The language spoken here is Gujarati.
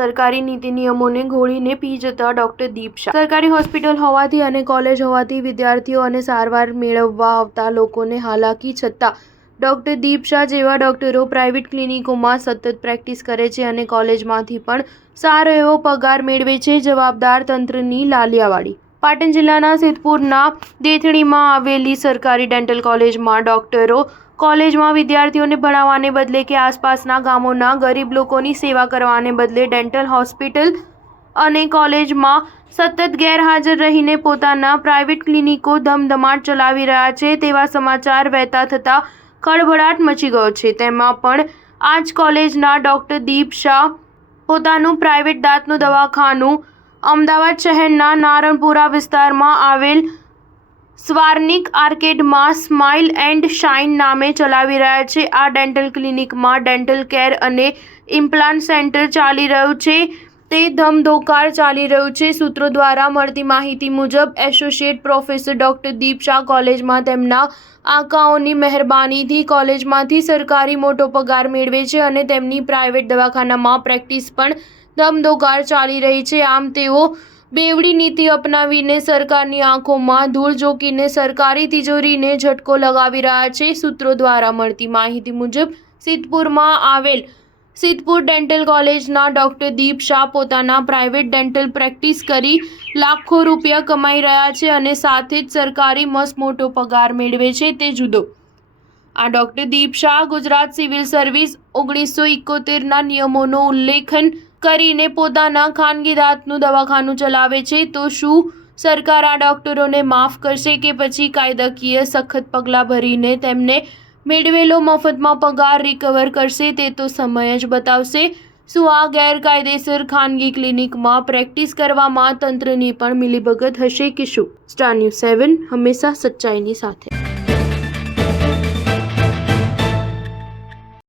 સરકારી નીતિ નિયમોને ઘોળીને પી જતા ડોક્ટર દીપ શાહ. સરકારી હોસ્પિટલ હોવાથી અને કોલેજ હોવાથી વિદ્યાર્થીઓ અને સારવાર મેળવવા આવતા લોકોને હાલાકી છતાં ડોક્ટર દીપ શાહ જેવા ડોક્ટરો પ્રાઇવેટ ક્લિનિકોમાં સતત પ્રેક્ટિસ કરે છે અને કોલેજમાંથી પણ સારો એવો પગાર મેળવે છે. જવાબદાર તંત્રની લાલિયાવાડી. પાટણ જિલ્લાના સિદ્ધપુરના દેથણીમાં આવેલી સરકારી ડેન્ટલ કોલેજમાં ડોક્ટરો કોલેજમાં વિદ્યાર્થીઓને ભણાવવાને બદલે કે આસપાસના ગામોના ગરીબ લોકોની સેવા કરવાને બદલે ડેન્ટલ હોસ્પિટલ અને કોલેજમાં સતત ગેરહાજર રહીને પોતાના પ્રાઇવેટ ક્લિનિકો ધમધમાટ ચલાવી રહ્યા છે તેવા સમાચાર વહેતા થતા ખળભળાટ મચી ગયો છે. તેમાં પણ આ જ કોલેજના ડોક્ટર દીપ શાહ પોતાનું પ્રાઇવેટ દાંતનું દવાખાનું અમદાવાદ શહેરના નારણપુરા વિસ્તારમાં આવેલ સ્વાર્નિક આર્કેડમાં સ્માઇલ એન્ડ શાઇન નામે ચલાવી રહ્યા છે. આ ડેન્ટલ ક્લિનિકમાં ડેન્ટલ કેર અને ઇમ્પ્લાન્ટ સેન્ટર ચાલી રહ્યું છે તે ધમધોકાર ચાલી રહ્યું છે. સૂત્રો દ્વારા મળતી માહિતી મુજબ એસોસિએટ પ્રોફેસર ડોક્ટર દીપ શાહ કોલેજમાં તેમના આકાઓની મહેરબાનીથી કોલેજમાંથી સરકારી મોટો પગાર મેળવે છે અને તેમની પ્રાઇવેટ દવાખાનામાં પ્રેક્ટિસ પણ ધમધોકાર ચાલી રહી છે. આમ તેઓ બેવડી નીતિ અપનાવીને સરકારની આંખોમાં ધૂળ ઝોકીને સરકારી તિજોરીને ઝટકો લગાવી રહ્યા છે. સૂત્રો દ્વારા મળતી માહિતી મુજબ સિદ્ધપુરમાં આવેલ સિદ્ધપુર ડેન્ટલ કોલેજના ડોક્ટર દીપ શાહ પોતાના પ્રાઇવેટ ડેન્ટલ પ્રેક્ટિસ કરી લાખો રૂપિયા કમાઈ રહ્યા છે અને સાથે જ સરકારી મસમોટો પગાર મેળવે છે તે જુદો. આ ડોક્ટર દીપ શાહ ગુજરાત સિવિલ સર્વિસ 1971ના નિયમોનો ઉલ્લેખન કરીને પોતાના ખાનગી દાંતનું દવાખાનું ચલાવે છે. તો શું સરકાર આ ડોક્ટરોને માફ કરશે કે પછી કાયદાકીય સખત પગલાં ભરીને તેમને મેળવેલો મફતમાં પગાર રિકવર કરશે તે તો સમય જ બતાવશે. શું આ ગેરકાયદેસર ખાનગી ક્લિનિકમાં પ્રેક્ટિસ કરવામાં તંત્રની પણ મિલીભગત હશે કે શું? સ્ટાર ન્યૂઝ 7 હંમેશા સચ્ચાઈની સાથે.